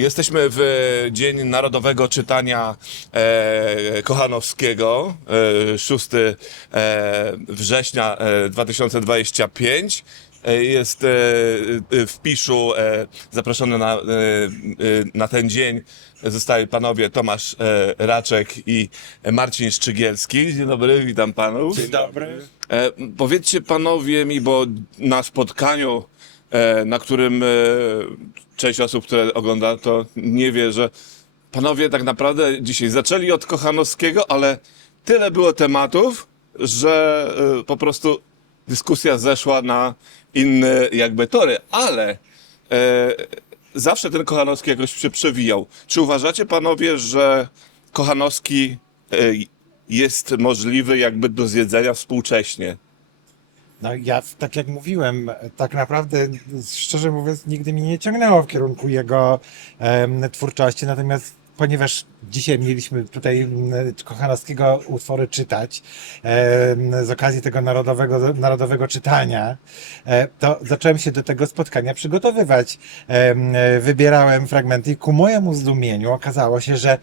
Jesteśmy w Dzień Narodowego Czytania e, Kochanowskiego, e, 6 e, września e, 2025. E, Jest e, e, w Piszu e, zaproszony na, e, e, na ten dzień zostali panowie Tomasz e, Raczek i Marcin Szczygielski. Dzień dobry, witam panów. Dzień dobry. E, powiedzcie panowie mi, bo na spotkaniu, na którym e, część osób, które ogląda, to nie wie, że panowie tak naprawdę dzisiaj zaczęli od Kochanowskiego, ale tyle było tematów, że e, po prostu dyskusja zeszła na inne jakby tory, ale e, zawsze ten Kochanowski jakoś się przewijał. Czy uważacie panowie, że Kochanowski e, jest możliwy jakby do zjedzenia współcześnie? No ja, tak jak mówiłem, tak naprawdę, szczerze mówiąc, nigdy mi nie ciągnęło w kierunku jego em, twórczości, natomiast ponieważ dzisiaj mieliśmy tutaj Kochanowskiego utwory czytać em, z okazji tego narodowego, narodowego czytania, e, to zacząłem się do tego spotkania przygotowywać. E, Wybierałem fragmenty i ku mojemu zdumieniu okazało się, że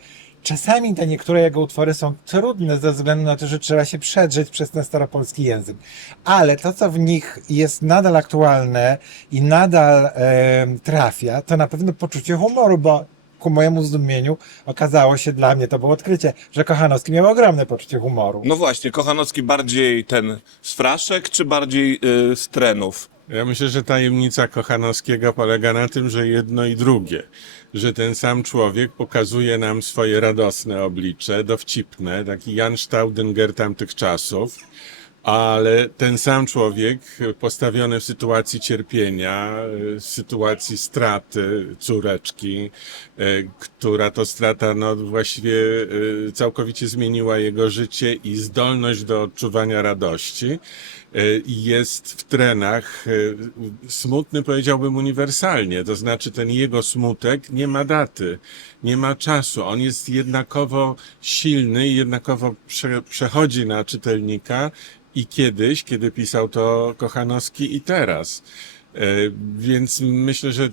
Czasami te niektóre jego utwory są trudne ze względu na to, że trzeba się przedrzeć przez ten staropolski język. Ale to, co w nich jest nadal aktualne i nadal e, trafia, to na pewno poczucie humoru, bo ku mojemu zdumieniu okazało się dla mnie, to było odkrycie, że Kochanowski miał ogromne poczucie humoru. No właśnie, Kochanowski bardziej ten z fraszek, czy bardziej y, z trenów? Ja myślę, że tajemnica Kochanowskiego polega na tym, że jedno i drugie. Że ten sam człowiek pokazuje nam swoje radosne oblicze, dowcipne, taki Jan Staudinger tamtych czasów, ale ten sam człowiek postawiony w sytuacji cierpienia, w sytuacji straty córeczki, e, która to strata no, właściwie e, całkowicie zmieniła jego życie i zdolność do odczuwania radości e, jest w trenach smutny, powiedziałbym uniwersalnie. To znaczy, ten jego smutek nie ma daty, nie ma czasu. On jest jednakowo silny i jednakowo prze, przechodzi na czytelnika i kiedyś, kiedy pisał to Kochanowski, i teraz. E, Więc myślę, że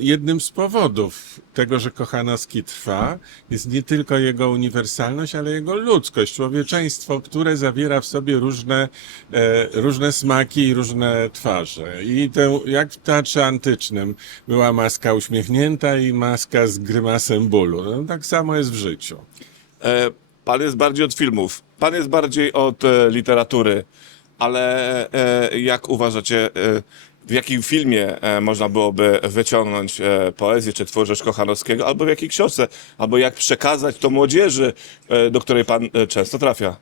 jednym z powodów tego, że Kochanowski trwa, jest nie tylko jego uniwersalność, ale jego ludzkość, człowieczeństwo, które zawiera w sobie różne, e, różne smaki i różne twarze. I to, jak w teatrze antycznym była maska uśmiechnięta i maska z grymasem bólu. No, tak samo jest w życiu. E, pan jest bardziej od filmów, pan jest bardziej od e, literatury, ale e, jak uważacie, e, w jakim filmie e, można byłoby wyciągnąć e, poezję czy twórczość Kochanowskiego, albo w jakiej książce, albo jak przekazać to młodzieży, e, do której pan e, często trafia?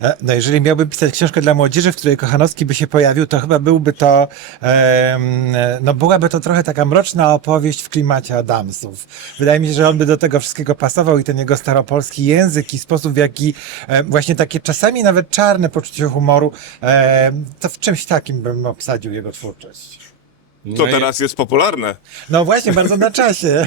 E, No jeżeli miałbym pisać książkę dla młodzieży, w której Kochanowski by się pojawił, to chyba byłby to, no byłaby to trochę taka mroczna opowieść w klimacie Adamsów. Wydaje mi się, że on by do tego wszystkiego pasował i ten jego staropolski język i sposób, w jaki e, właśnie takie czasami nawet czarne poczucie humoru, e, to w czymś takim bym obsadził jego twórczość. To No teraz jest popularne. No właśnie, bardzo na czasie.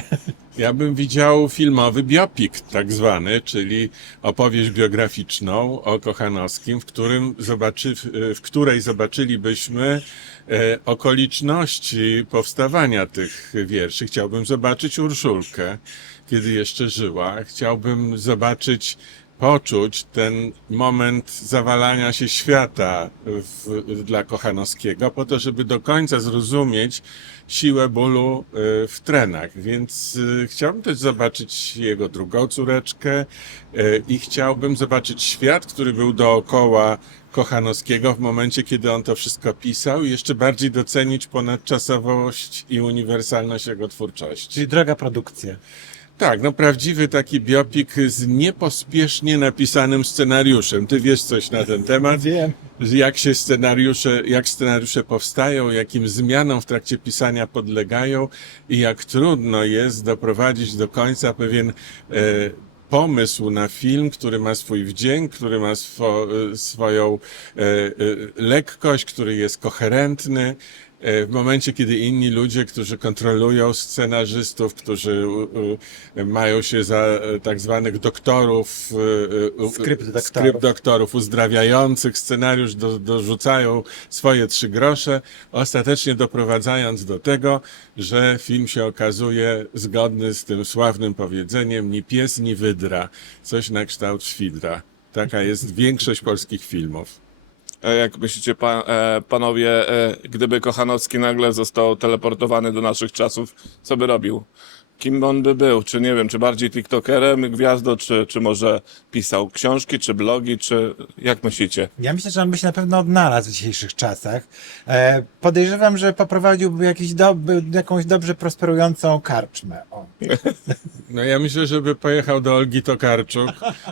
Ja bym widział filmowy biopik, tak zwany, czyli opowieść biograficzną o Kochanowskim, w, którym zobaczy, w której zobaczylibyśmy e, okoliczności powstawania tych wierszy. Chciałbym zobaczyć Urszulkę, kiedy jeszcze żyła. Chciałbym zobaczyć, poczuć ten moment zawalania się świata w, dla Kochanowskiego, po to, żeby do końca zrozumieć siłę bólu y, w trenach. Więc y, chciałbym też zobaczyć jego drugą córeczkę y, i chciałbym zobaczyć świat, który był dookoła Kochanowskiego w momencie, kiedy on to wszystko pisał i jeszcze bardziej docenić ponadczasowość i uniwersalność jego twórczości. Czyli droga produkcja. Tak, no prawdziwy taki biopik z niepospiesznie napisanym scenariuszem. Ty wiesz coś na ten temat? Wiem. Jak się scenariusze, jak scenariusze powstają, jakim zmianom w trakcie pisania podlegają i jak trudno jest doprowadzić do końca pewien e, pomysł na film, który ma swój wdzięk, który ma swo, e, swoją e, e, lekkość, który jest koherentny W momencie, kiedy inni ludzie, którzy kontrolują scenarzystów, którzy mają się za e, tak zwanych doktorów, e, e, doktorów. skrypt doktorów uzdrawiających scenariusz, do, dorzucają swoje trzy grosze, ostatecznie doprowadzając do tego, że film się okazuje zgodny z tym sławnym powiedzeniem ni pies, ni wydra, coś na kształt świdra. Taka jest większość polskich filmów. E, Jak myślicie, pa, e, panowie, e, gdyby Kochanowski nagle został teleportowany do naszych czasów, co by robił? Kim on by był? Czy nie wiem, czy bardziej TikTokerem, gwiazdo, czy, czy może pisał książki, czy blogi, czy jak myślicie? Ja myślę, że on by się na pewno odnalazł w dzisiejszych czasach. E, podejrzewam, że poprowadziłby jakiś doby, jakąś dobrze prosperującą karczmę. O. No ja myślę, żeby pojechał do Olgi Tokarczuk,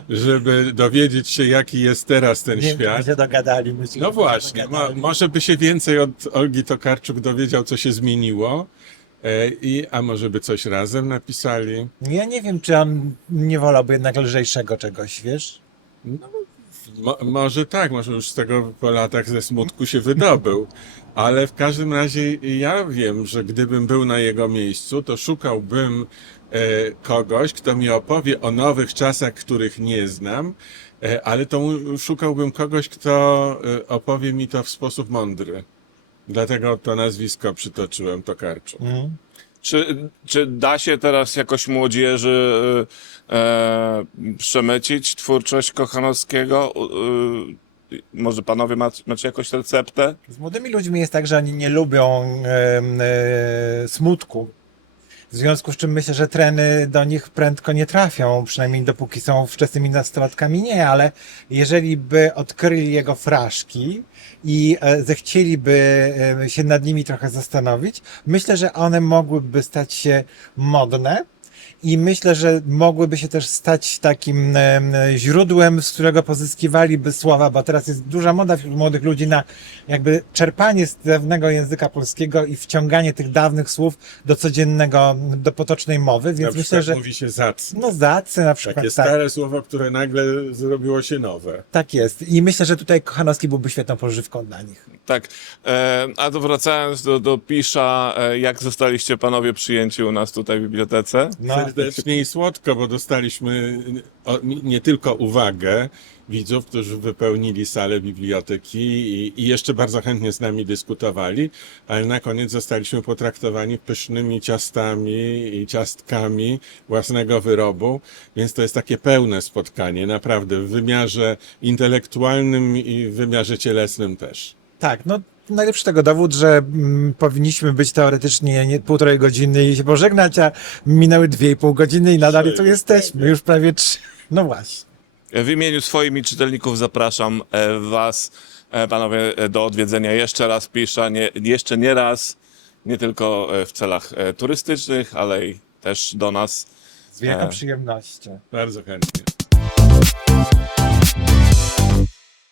żeby dowiedzieć się, jaki jest teraz ten Nie wiem, świat. czy się dogadali. Myślę, No że się właśnie, mo, dogadali. może by się więcej od Olgi Tokarczuk dowiedział, co się zmieniło. I, a może by coś razem napisali? Ja nie wiem, czy on nie wolałby jednak lżejszego czegoś, wiesz? Mo, może tak, może już z tego po latach ze smutku się wydobył. Ale w każdym razie ja wiem, że gdybym był na jego miejscu, to szukałbym e, kogoś, kto mi opowie o nowych czasach, których nie znam, e, ale to szukałbym kogoś, kto e, opowie mi to w sposób mądry. Dlatego to nazwisko przytoczyłem, Tokarczuk. Mhm. Czy, czy da się teraz jakoś młodzieży e, przemycić twórczość Kochanowskiego? E, może panowie macie, macie jakąś receptę? Z młodymi ludźmi jest tak, że oni nie lubią em, e, smutku. W związku z czym myślę, że treny do nich prędko nie trafią, przynajmniej dopóki są wczesnymi nastolatkami nie, ale jeżeli by odkryli jego fraszki i e, zechcieliby e, się nad nimi trochę zastanowić, myślę, że one mogłyby stać się modne. I myślę, że mogłyby się też stać takim em, źródłem, z którego pozyskiwaliby słowa, bo teraz jest duża moda wśród młodych ludzi na jakby czerpanie z dawnego języka polskiego i wciąganie tych dawnych słów do codziennego, do potocznej mowy, Na więc myślę, przykład że mówi się zacny. no zacy na przykład, Takie tak, stare słowo, które nagle zrobiło się nowe. tak jest. I myślę, że tutaj Kochanowski byłby świetną pożywką dla nich. Tak. E, a to wracając do, do Pisza, e, jak zostaliście panowie przyjęci u nas tutaj w bibliotece? No, Serdecznie i słodko, bo dostaliśmy nie tylko uwagę widzów, którzy wypełnili salę biblioteki i, i jeszcze bardzo chętnie z nami dyskutowali, ale na koniec zostaliśmy potraktowani pysznymi ciastami i ciastkami własnego wyrobu, więc to jest takie pełne spotkanie, naprawdę w wymiarze intelektualnym i w wymiarze cielesnym też. Tak, no najlepszy tego dowód, że mm, powinniśmy być teoretycznie nie, półtorej godziny i się pożegnać, a minęły dwie i pół godziny i nadal Trzy, tu jesteśmy, już prawie trzy. No właśnie. W imieniu swoimi czytelników zapraszam e, was, e, panowie, e, do odwiedzenia jeszcze raz Pisza, nie, jeszcze nie raz, nie tylko e, w celach e, turystycznych, ale i też do nas. Z wielką E. przyjemnością. Bardzo chętnie.